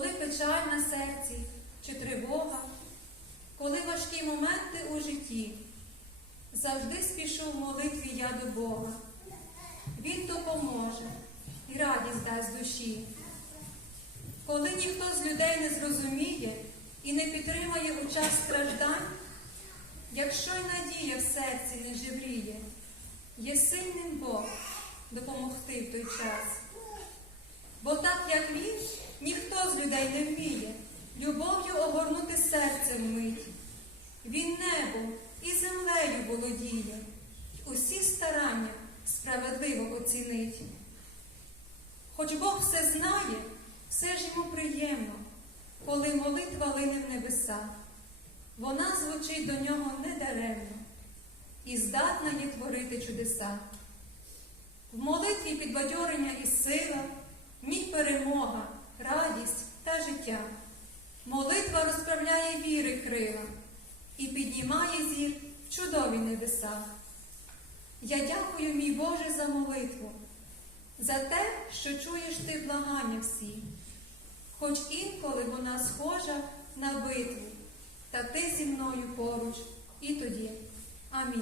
печаль на серці чи тривога, коли важкі моменти у житті, завжди спішу в молитві я до Бога. Він допоможе і радість дасть душі. Коли ніхто з людей не зрозуміє і не підтримає у час страждань, якщо й надія в серці не жевріє, є сильним Бог допомогти в той час. Бо так як він, людей не вміє любов'ю огорнути серце вмить. Він небом і землею володіє, усі старання справедливо оцінить. Хоч Бог все знає, все ж йому приємно, коли молитва лине в небеса. Вона звучить до нього недаремно і здатна є творити чудеса. В молитві підбадьорення і сила, в ній перемога, життя. Молитва розправляє віри крила і піднімає зір в чудові небеса. Я дякую, мій Боже, за молитву, за те, що чуєш ти благання всі, хоч інколи вона схожа на битву, та ти зі мною поруч і тоді. Амінь.